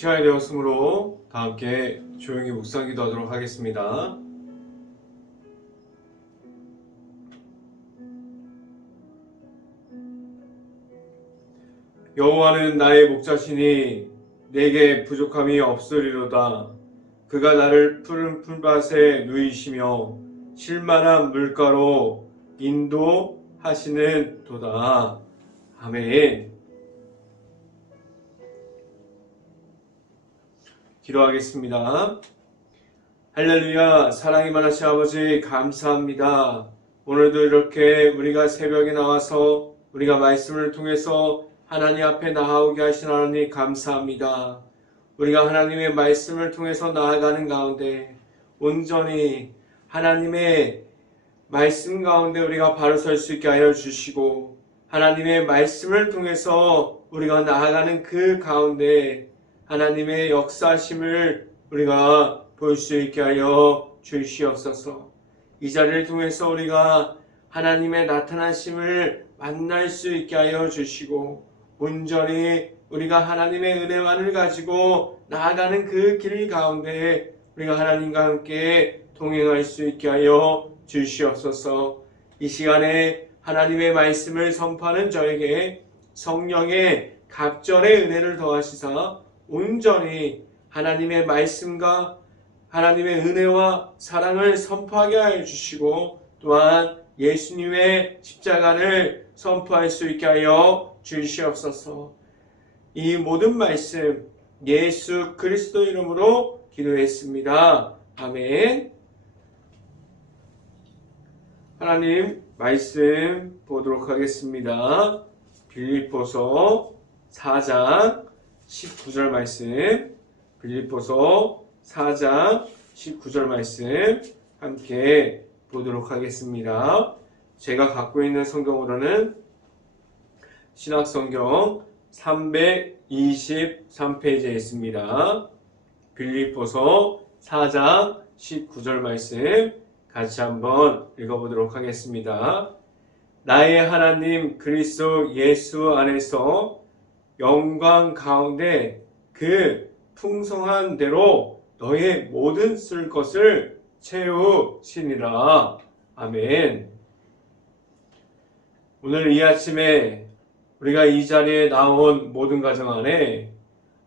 시간이 되었으므로 다 함께 조용히 묵상 기도하도록 하겠습니다. 여호와는 나의 목자시니 내게 부족함이 없으리로다. 그가 나를 푸른 풀밭에 누이시며 쉴만한 물가로 인도하시는 도다. 아멘. 기도하겠습니다. 할렐루야. 사랑이 많으신 아버지 감사합니다. 오늘도 이렇게 우리가 새벽에 나와서 우리가 말씀을 통해서 하나님 앞에 나아오게 하신 하나님 감사합니다. 우리가 하나님의 말씀을 통해서 나아가는 가운데 온전히 하나님의 말씀 가운데 우리가 바로 설 수 있게 하여 주시고, 하나님의 말씀을 통해서 우리가 나아가는 그 가운데 하나님의 역사심을 우리가 볼 수 있게 하여 주시옵소서. 이 자리를 통해서 우리가 하나님의 나타나심을 만날 수 있게 하여 주시고, 온전히 우리가 하나님의 은혜만을 가지고 나아가는 그 길 가운데 우리가 하나님과 함께 동행할 수 있게 하여 주시옵소서. 이 시간에 하나님의 말씀을 선포하는 저에게 성령의 갑절의 은혜를 더하시사 온전히 하나님의 말씀과 하나님의 은혜와 사랑을 선포하게 하여 주시고, 또한 예수님의 십자가를 선포할 수 있게 하여 주시옵소서. 이 모든 말씀 예수 그리스도 이름으로 기도했습니다. 아멘. 하나님 말씀 보도록 하겠습니다. 빌립보서 4장 19절 말씀, 빌립보서 4장 19절 말씀 함께 보도록 하겠습니다. 제가 갖고 있는 성경으로는 신학성경 323페이지에 있습니다. 빌립보서 4장 19절 말씀 같이 한번 읽어보도록 하겠습니다. 나의 하나님 그리스도 예수 안에서 영광 가운데 그 풍성한 대로 너의 모든 쓸 것을 채우시니라. 아멘. 오늘 이 아침에 우리가 이 자리에 나온 모든 가정 안에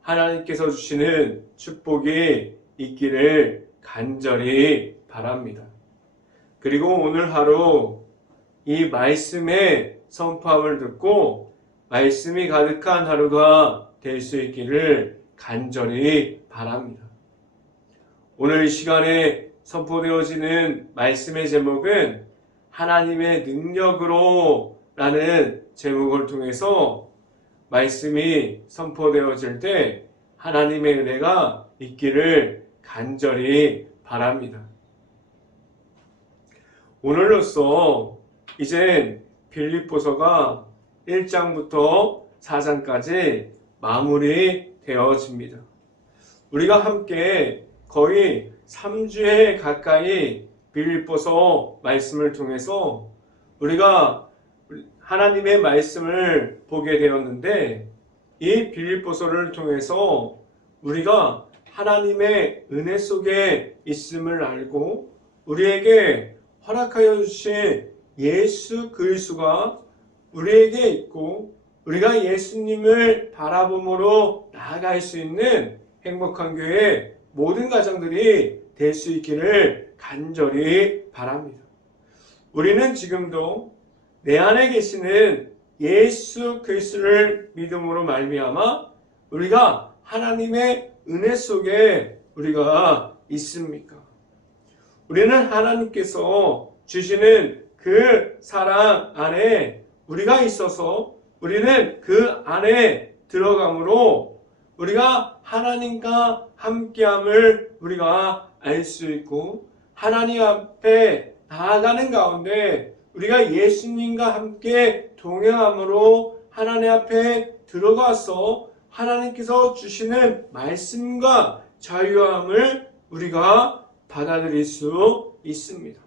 하나님께서 주시는 축복이 있기를 간절히 바랍니다. 그리고 오늘 하루 이 말씀의 선포함을 듣고 말씀이 가득한 하루가 될 수 있기를 간절히 바랍니다. 오늘 이 시간에 선포되어지는 말씀의 제목은 하나님의 능력으로 라는 제목을 통해서 말씀이 선포되어질 때 하나님의 은혜가 있기를 간절히 바랍니다. 오늘로써 이젠 빌립보서가 1장부터 4장까지 마무리되어집니다. 우리가 함께 거의 3주에 가까이 빌립보서 말씀을 통해서 우리가 하나님의 말씀을 보게 되었는데, 이 빌립보서를 통해서 우리가 하나님의 은혜 속에 있음을 알고 우리에게 허락하여 주신 예수 그리스도가 우리에게 있고 우리가 예수님을 바라봄으로 나아갈 수 있는 행복한 교회 모든 가정들이 될 수 있기를 간절히 바랍니다. 우리는 지금도 내 안에 계시는 예수 그리스도를 믿음으로 말미암아 우리가 하나님의 은혜 속에 우리가 있습니까? 우리는 하나님께서 주시는 그 사랑 안에 우리가 있어서 우리는 그 안에 들어감으로 우리가 하나님과 함께함을 우리가 알 수 있고, 하나님 앞에 나아가는 가운데 우리가 예수님과 함께 동행함으로 하나님 앞에 들어가서 하나님께서 주시는 말씀과 자유함을 우리가 받아들일 수 있습니다.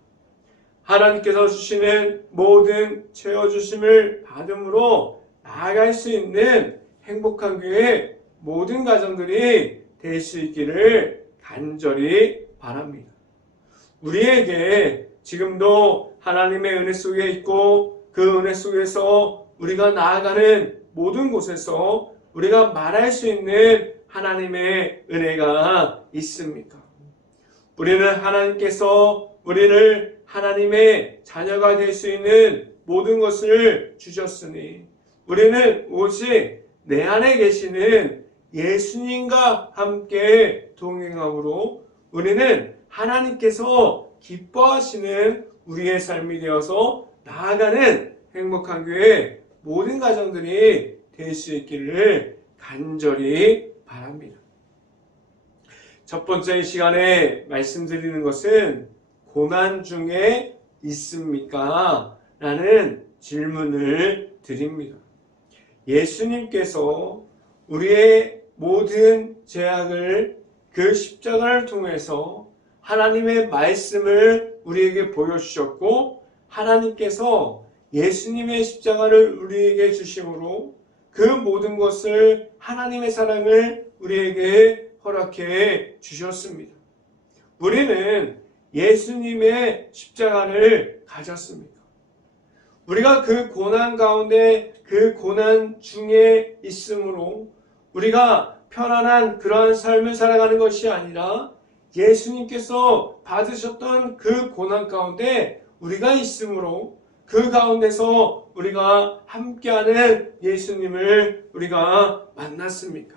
하나님께서 주시는 모든 채워주심을 받음으로 나아갈 수 있는 행복한 교회 모든 가정들이 될 수 있기를 간절히 바랍니다. 우리에게 지금도 하나님의 은혜 속에 있고 그 은혜 속에서 우리가 나아가는 모든 곳에서 우리가 말할 수 있는 하나님의 은혜가 있습니까? 우리는 하나님께서 우리를 하나님의 자녀가 될 수 있는 모든 것을 주셨으니 우리는 오직 내 안에 계시는 예수님과 함께 동행함으로 우리는 하나님께서 기뻐하시는 우리의 삶이 되어서 나아가는 행복한 교회 모든 가정들이 될 수 있기를 간절히 바랍니다. 첫 번째 시간에 말씀드리는 것은 고난 중에 있습니까? 라는 질문을 드립니다. 예수님께서 우리의 모든 죄악을 그 십자가를 통해서 하나님의 말씀을 우리에게 보여주셨고 하나님께서 예수님의 십자가를 우리에게 주심으로 그 모든 것을 하나님의 사랑을 우리에게 허락해 주셨습니다. 우리는 예수님의 십자가를 가졌습니다. 우리가 그 고난 가운데 그 고난 중에 있으므로 우리가 편안한 그러한 삶을 살아가는 것이 아니라 예수님께서 받으셨던 그 고난 가운데 우리가 있으므로 그 가운데서 우리가 함께하는 예수님을 우리가 만났습니까?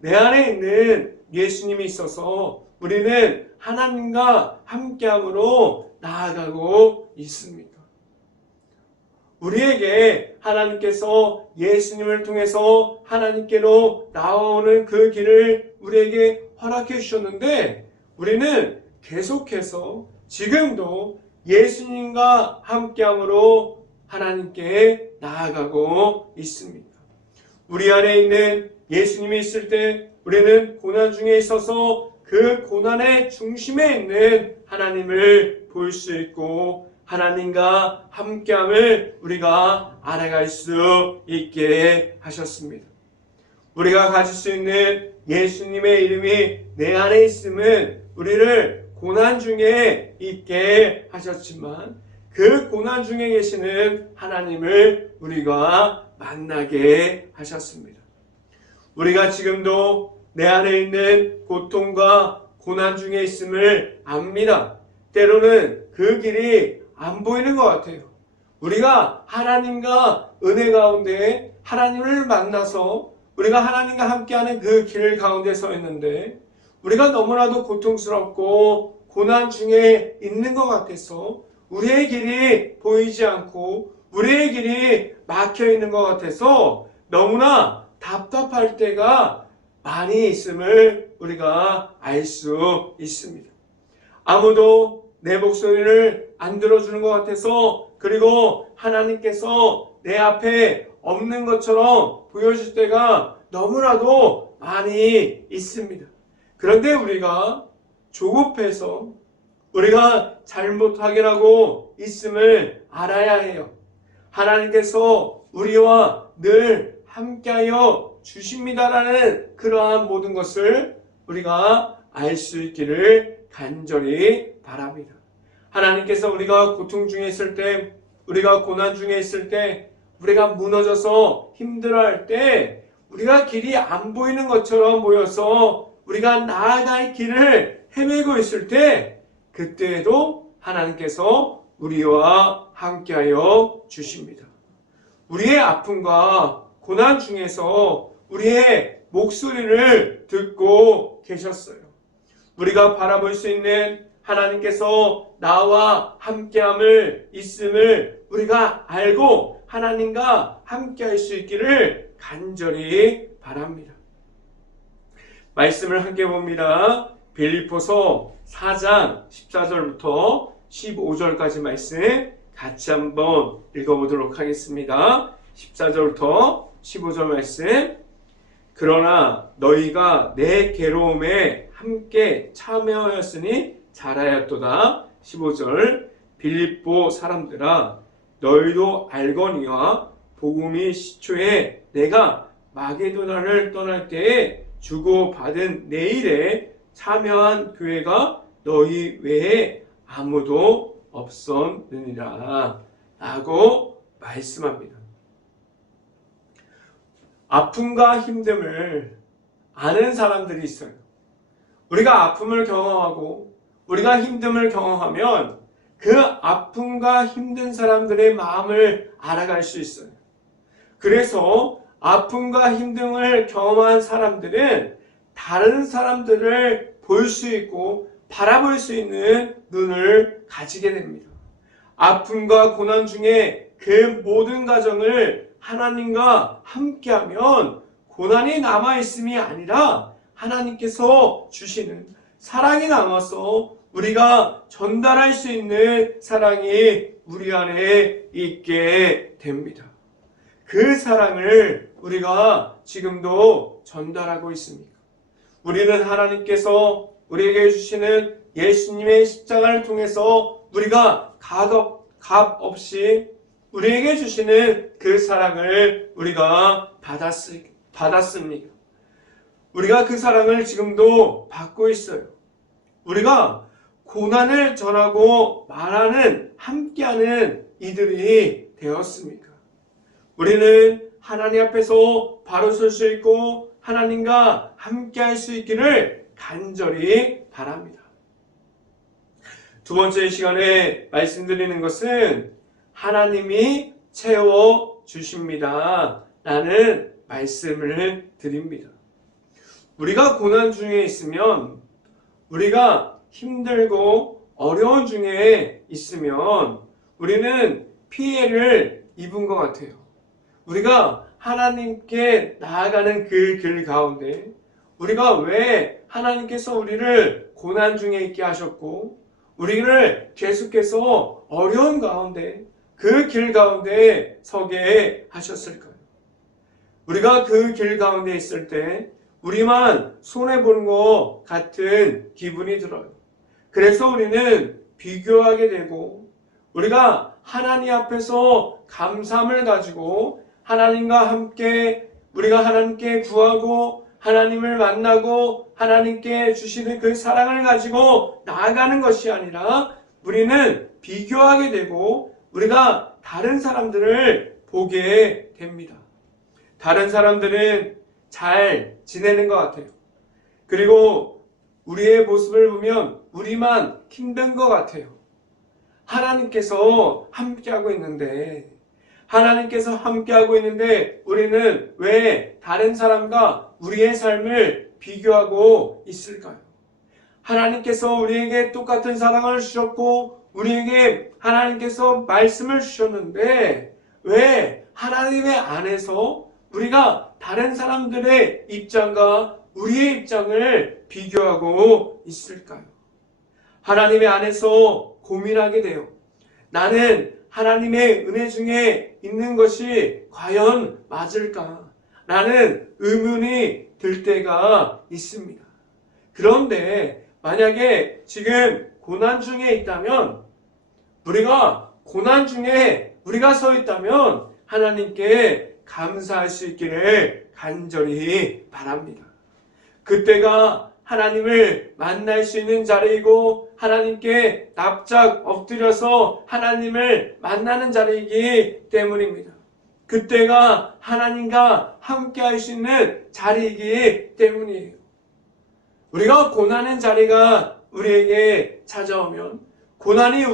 내 안에 있는 예수님이 있어서 우리는 하나님과 함께함으로 나아가고 있습니다. 우리에게 하나님께서 예수님을 통해서 하나님께로 나아오는 그 길을 우리에게 허락해 주셨는데 우리는 계속해서 지금도 예수님과 함께함으로 하나님께 나아가고 있습니다. 우리 안에 있는 예수님이 있을 때 우리는 고난 중에 있어서 그 고난의 중심에 있는 하나님을 볼 수 있고 하나님과 함께함을 우리가 알아갈 수 있게 하셨습니다. 우리가 가질 수 있는 예수님의 이름이 내 안에 있음은 우리를 고난 중에 있게 하셨지만 그 고난 중에 계시는 하나님을 우리가 만나게 하셨습니다. 우리가 지금도 내 안에 있는 고통과 고난 중에 있음을 압니다. 때로는 그 길이 안 보이는 것 같아요. 우리가 하나님과 은혜 가운데 하나님을 만나서 우리가 하나님과 함께하는 그 길 가운데 서 있는데 우리가 너무나도 고통스럽고 고난 중에 있는 것 같아서 우리의 길이 보이지 않고 우리의 길이 막혀 있는 것 같아서 너무나 답답할 때가 많이 있음을 우리가 알 수 있습니다. 아무도 내 목소리를 안 들어주는 것 같아서 그리고 하나님께서 내 앞에 없는 것처럼 보여질 때가 너무나도 많이 있습니다. 그런데 우리가 조급해서 우리가 잘못하게 하고 있음을 알아야 해요. 하나님께서 우리와 늘 함께하여 주십니다라는 그러한 모든 것을 우리가 알 수 있기를 간절히 바랍니다. 하나님께서 우리가 고통 중에 있을 때, 우리가 고난 중에 있을 때, 우리가 무너져서 힘들어할 때 우리가 길이 안 보이는 것처럼 보여서 우리가 나아갈 길을 헤매고 있을 때 그때에도 하나님께서 우리와 함께하여 주십니다. 우리의 아픔과 고난 중에서 우리의 목소리를 듣고 계셨어요. 우리가 바라볼 수 있는 하나님께서 나와 함께함을 있음을 우리가 알고 하나님과 함께할 수 있기를 간절히 바랍니다. 말씀을 함께 봅니다. 빌립보서 4장 14절부터 15절까지 말씀 같이 한번 읽어보도록 하겠습니다. 14절부터 15절 말씀. 그러나 너희가 내 괴로움에 함께 참여하였으니 잘하였도다. 15절. 빌립보 사람들아 너희도 알거니와 복음이 시초에 내가 마게도나를 떠날 때에 주고받은 내일에 참여한 교회가 너희 외에 아무도 없었느니라 라고 말씀합니다. 아픔과 힘듦을 아는 사람들이 있어요. 우리가 아픔을 경험하고 우리가 힘듦을 경험하면 그 아픔과 힘든 사람들의 마음을 알아갈 수 있어요. 그래서 아픔과 힘듦을 경험한 사람들은 다른 사람들을 볼 수 있고 바라볼 수 있는 눈을 가지게 됩니다. 아픔과 고난 중에 그 모든 과정을 하나님과 함께하면 고난이 남아있음이 아니라 하나님께서 주시는 사랑이 남아서 우리가 전달할 수 있는 사랑이 우리 안에 있게 됩니다. 그 사랑을 우리가 지금도 전달하고 있습니다. 우리는 하나님께서 우리에게 주시는 예수님의 십자가를 통해서 우리가 값 없이 우리에게 주시는 그 사랑을 우리가 받았습니다. 우리가 그 사랑을 지금도 받고 있어요. 우리가 고난을 전하고 말하는 함께하는 이들이 되었습니까? 우리는 하나님 앞에서 바로 설 수 있고 하나님과 함께할 수 있기를 간절히 바랍니다. 두 번째 시간에 말씀드리는 것은 하나님이 채워주십니다 라는 말씀을 드립니다. 우리가 고난 중에 있으면, 우리가 힘들고 어려운 중에 있으면 우리는 피해를 입은 것 같아요. 우리가 하나님께 나아가는 그 길 가운데 우리가 왜 하나님께서 우리를 고난 중에 있게 하셨고 우리를 계속해서 어려운 가운데 그 길 가운데 서게 하셨을까요? 우리가 그 길 가운데 있을 때 우리만 손해보는 것 같은 기분이 들어요. 그래서 우리는 비교하게 되고 우리가 하나님 앞에서 감사함을 가지고 하나님과 함께 우리가 하나님께 구하고 하나님을 만나고 하나님께 주시는 그 사랑을 가지고 나아가는 것이 아니라 우리는 비교하게 되고 우리가 다른 사람들을 보게 됩니다. 다른 사람들은 잘 지내는 것 같아요. 그리고 우리의 모습을 보면 우리만 힘든 것 같아요. 하나님께서 함께하고 있는데 우리는 왜 다른 사람과 우리의 삶을 비교하고 있을까요? 하나님께서 우리에게 똑같은 사랑을 주셨고 우리에게 하나님께서 말씀을 주셨는데 왜 하나님의 안에서 우리가 다른 사람들의 입장과 우리의 입장을 비교하고 있을까요? 하나님의 안에서 고민하게 돼요. 나는 하나님의 은혜 중에 있는 것이 과연 맞을까? 라는 의문이 들 때가 있습니다. 그런데 만약에 지금 고난 중에 있다면 우리가 고난 중에 우리가 서 있다면 하나님께 감사할 수 있기를 간절히 바랍니다. 그때가 하나님을 만날 수 있는 자리이고 하나님께 납작 엎드려서 하나님을 만나는 자리이기 때문입니다. 그때가 하나님과 함께 할 수 있는 자리이기 때문이에요. 우리가 고난의 자리가 우리에게 찾아오면 고난이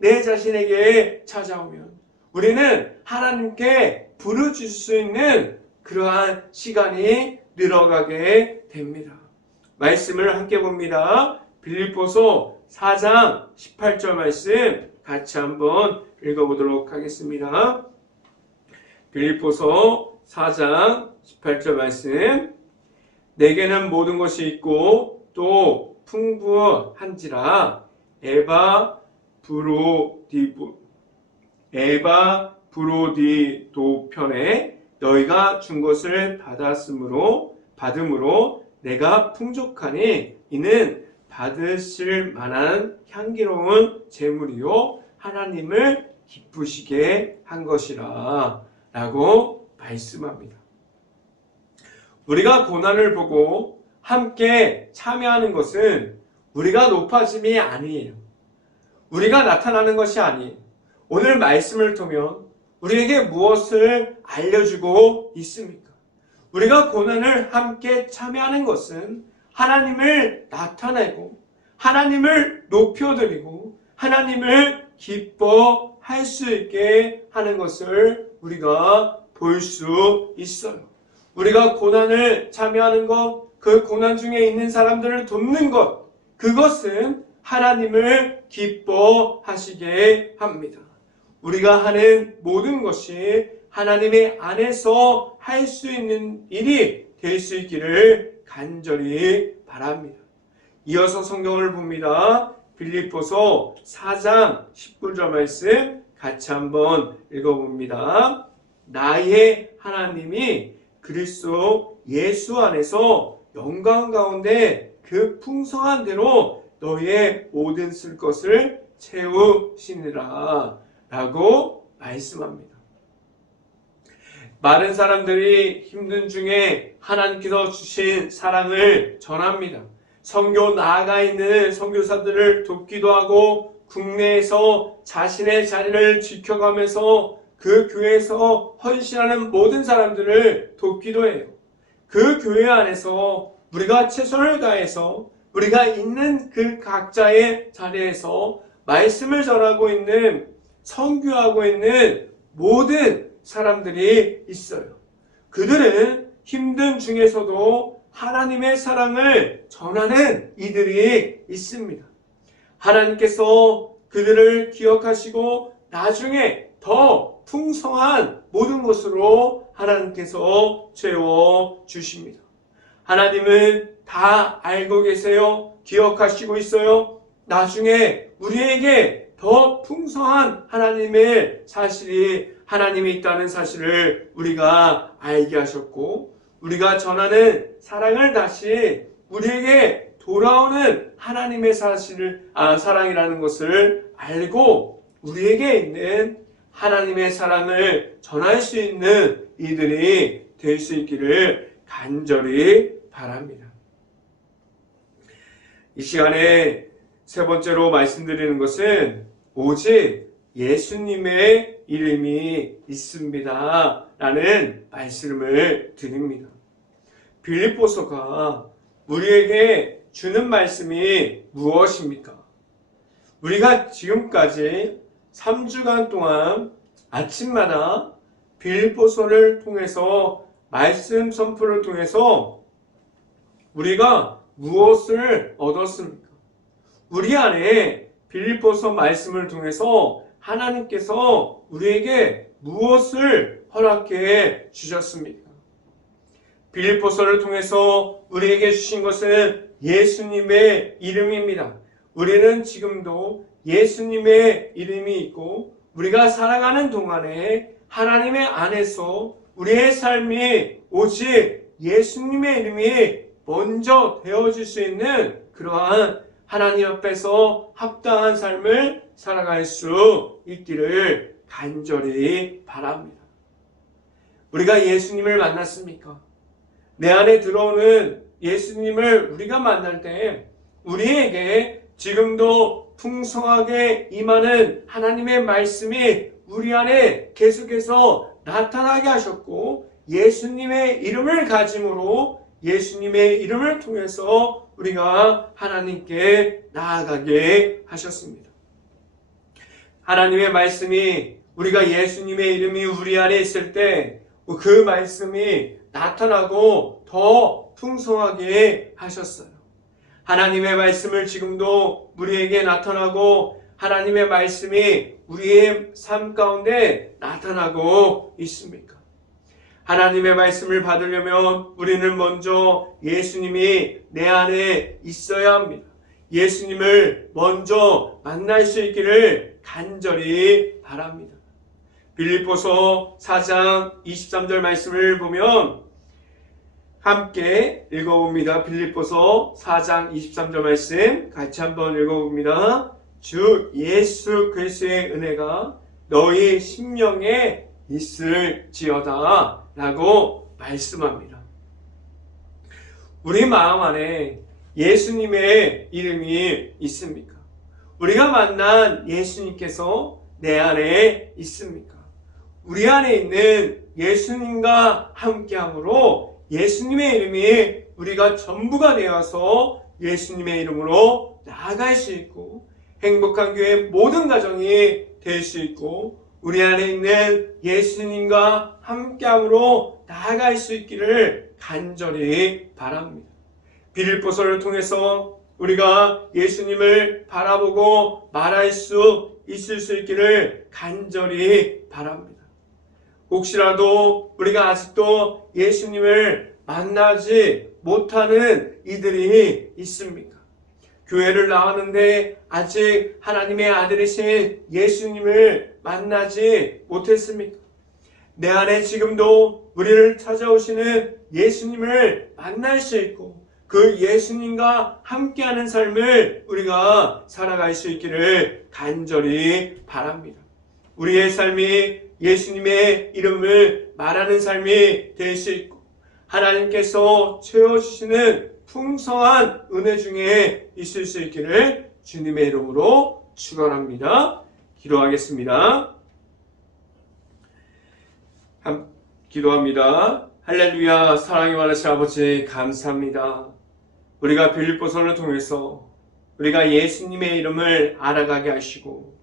내 자신에게 찾아오면 우리는 하나님께 부르짖을 수 있는 그러한 시간이 늘어가게 됩니다. 말씀을 함께 봅니다. 빌립보서 4장 18절 말씀 같이 한번 읽어보도록 하겠습니다. 빌립보서 4장 18절 말씀 내게는 모든 것이 있고 또 풍부한지라 에바 브로디도 편에 너희가 준 것을 받음으로 내가 풍족하니 이는 받으실 만한 향기로운 제물이요 하나님을 기쁘시게 한 것이라 라고 말씀합니다. 우리가 고난을 보고 함께 참여하는 것은 우리가 높아짐이 아니에요. 우리가 나타나는 것이 아니에요. 오늘 말씀을 통해 우리에게 무엇을 알려주고 있습니까? 우리가 고난을 함께 참여하는 것은 하나님을 나타내고 하나님을 높여드리고 하나님을 기뻐할 수 있게 하는 것을 우리가 볼 수 있어요. 우리가 고난을 참여하는 것, 그 고난 중에 있는 사람들을 돕는 것, 그것은 하나님을 기뻐하시게 합니다. 우리가 하는 모든 것이 하나님의 안에서 할 수 있는 일이 될 수 있기를 간절히 바랍니다. 이어서 성경을 봅니다. 빌립보서 4장 19절 말씀 같이 한번 읽어봅니다. 나의 하나님이 그리스도 예수 안에서 영광 가운데 그 풍성한 대로 너희의 모든 쓸 것을 채우시니라 라고 말씀합니다. 많은 사람들이 힘든 중에 하나님께서 주신 사랑을 전합니다. 선교 나아가 있는 선교사들을 돕기도 하고 국내에서 자신의 자리를 지켜가면서 그 교회에서 헌신하는 모든 사람들을 돕기도 해요. 그 교회 안에서 우리가 최선을 다해서 우리가 있는 그 각자의 자리에서 말씀을 전하고 있는 선교하고 있는 모든 사람들이 있어요. 그들은 힘든 중에서도 하나님의 사랑을 전하는 이들이 있습니다. 하나님께서 그들을 기억하시고 나중에 더 풍성한 모든 것으로 하나님께서 채워주십니다. 하나님은 다 알고 계세요. 기억하시고 있어요. 나중에 우리에게 더 풍성한 하나님의 사실이 하나님이 있다는 사실을 우리가 알게 하셨고 우리가 전하는 사랑을 다시 우리에게 돌아오는 하나님의 사랑이라는 것을 알고 우리에게 있는 하나님의 사랑을 전할 수 있는 이들이 될 수 있기를 간절히 바랍니다. 이 시간에 세 번째로 말씀드리는 것은 오직 예수님의 이름이 있습니다 라는 말씀을 드립니다. 빌립보서가 우리에게 주는 말씀이 무엇입니까? 우리가 지금까지 3주간 동안 아침마다 빌립보서를 통해서 말씀 선포를 통해서 우리가 무엇을 얻었습니까? 우리 안에 빌립보서 말씀을 통해서 하나님께서 우리에게 무엇을 허락해 주셨습니까? 빌립보서를 통해서 우리에게 주신 것은 예수님의 이름입니다. 우리는 지금도 예수님의 이름이 있고 우리가 살아가는 동안에 하나님의 안에서 우리의 삶이 오직 예수님의 이름이 먼저 되어질 수 있는 그러한 하나님 앞에서 합당한 삶을 살아갈 수 있기를 간절히 바랍니다. 우리가 예수님을 만났습니까? 내 안에 들어오는 예수님을 우리가 만날 때 우리에게 지금도 풍성하게 임하는 하나님의 말씀이 우리 안에 계속해서 나타나게 하셨고 예수님의 이름을 가짐으로 예수님의 이름을 통해서 우리가 하나님께 나아가게 하셨습니다. 하나님의 말씀이 우리가 예수님의 이름이 우리 안에 있을 때 그 말씀이 나타나고 더 풍성하게 하셨어요. 하나님의 말씀을 지금도 우리에게 나타나고 하나님의 말씀이 우리의 삶 가운데 나타나고 있습니까? 하나님의 말씀을 받으려면 우리는 먼저 예수님이 내 안에 있어야 합니다. 예수님을 먼저 만날 수 있기를 간절히 바랍니다. 빌립보서 4장 23절 말씀을 보면 함께 읽어봅니다. 빌립보서 4장 23절 말씀 같이 한번 읽어봅니다. 주 예수 그리스도의 은혜가 너희 심령에 있을지어다 라고 말씀합니다. 우리 마음 안에 예수님의 이름이 있습니까? 우리가 만난 예수님께서 내 안에 있습니까? 우리 안에 있는 예수님과 함께함으로 예수님의 이름이 우리가 전부가 되어서 예수님의 이름으로 나아갈 수 있고 행복한 교회 모든 가정이 될 수 있고 우리 안에 있는 예수님과 함께함으로 나아갈 수 있기를 간절히 바랍니다. 빌립보서를 통해서 우리가 예수님을 바라보고 말할 수 있을 수 있기를 간절히 바랍니다. 혹시라도 우리가 아직도 예수님을 만나지 못하는 이들이 있습니까? 교회를 나왔는데 아직 하나님의 아들이신 예수님을 만나지 못했습니까? 내 안에 지금도 우리를 찾아오시는 예수님을 만날 수 있고 그 예수님과 함께하는 삶을 우리가 살아갈 수 있기를 간절히 바랍니다. 우리의 삶이 예수님의 이름을 말하는 삶이 될 수 있고 하나님께서 채워주시는 풍성한 은혜 중에 있을 수 있기를 주님의 이름으로 축원합니다. 기도하겠습니다. 기도합니다. 할렐루야. 사랑이 많으신 아버지 감사합니다. 우리가 빌립보서를 통해서 우리가 예수님의 이름을 알아가게 하시고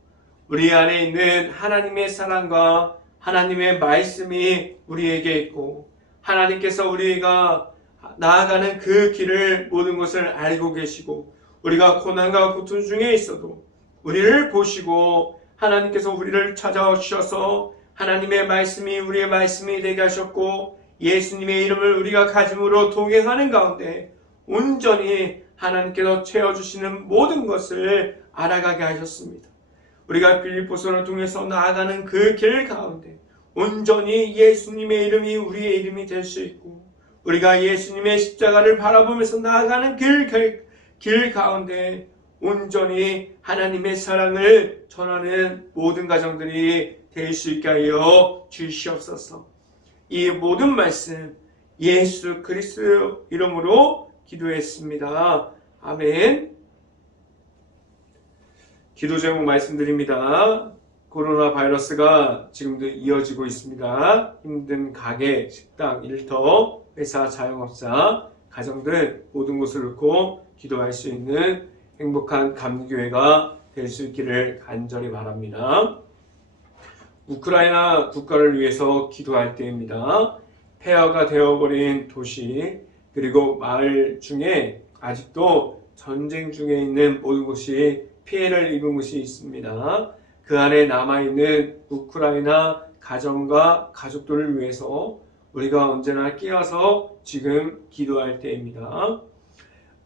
우리 안에 있는 하나님의 사랑과 하나님의 말씀이 우리에게 있고 하나님께서 우리가 나아가는 그 길을 모든 것을 알고 계시고 우리가 고난과 고통 중에 있어도 우리를 보시고 하나님께서 우리를 찾아오셔서 하나님의 말씀이 우리의 말씀이 되게 하셨고 예수님의 이름을 우리가 가짐으로 동행하는 가운데 온전히 하나님께서 채워주시는 모든 것을 알아가게 하셨습니다. 우리가 빌립보서를 통해서 나아가는 그 길 가운데 온전히 예수님의 이름이 우리의 이름이 될 수 있고 우리가 예수님의 십자가를 바라보면서 나아가는 길 가운데 온전히 하나님의 사랑을 전하는 모든 가정들이 될 수 있게 하여 주시옵소서. 이 모든 말씀 예수 그리스도 이름으로 기도했습니다. 아멘. 기도 제목 말씀드립니다. 코로나 바이러스가 지금도 이어지고 있습니다. 힘든 가게, 식당, 일터, 회사, 자영업자, 가정들 모든 곳을 놓고 기도할 수 있는 행복한 감리교회가 될 수 있기를 간절히 바랍니다. 우크라이나 국가를 위해서 기도할 때입니다. 폐허가 되어버린 도시 그리고 마을 중에 아직도 전쟁 중에 있는 모든 곳이 피해를 입은 곳이 있습니다. 그 안에 남아있는 우크라이나 가정과 가족들을 위해서 우리가 언제나 끼어서 지금 기도할 때입니다.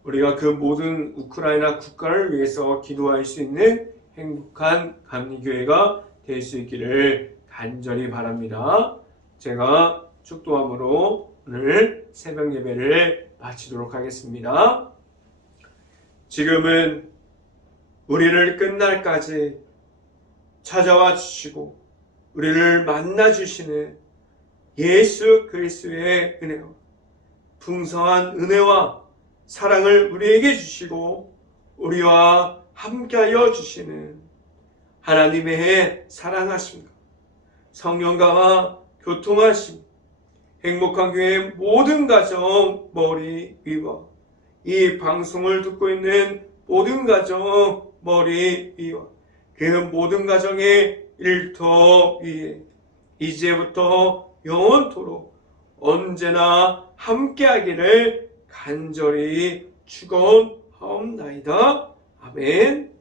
우리가 그 모든 우크라이나 국가를 위해서 기도할 수 있는 행복한 감리교회가 될 수 있기를 간절히 바랍니다. 제가 축도함으로 오늘 새벽 예배를 마치도록 하겠습니다. 지금은 우리를 끝날까지 찾아와 주시고 우리를 만나 주시는 예수 그리스도의 은혜와 풍성한 은혜와 사랑을 우리에게 주시고 우리와 함께하여 주시는 하나님의 사랑하심과 성령과 교통하심 행복한 교회의 모든 가정 머리 위와 이 방송을 듣고 있는 모든 가정 머리 위와 그 모든 가정의 일터 위에 이제부터 영원토록 언제나 함께하기를 간절히 축원하옵나이다. 아멘.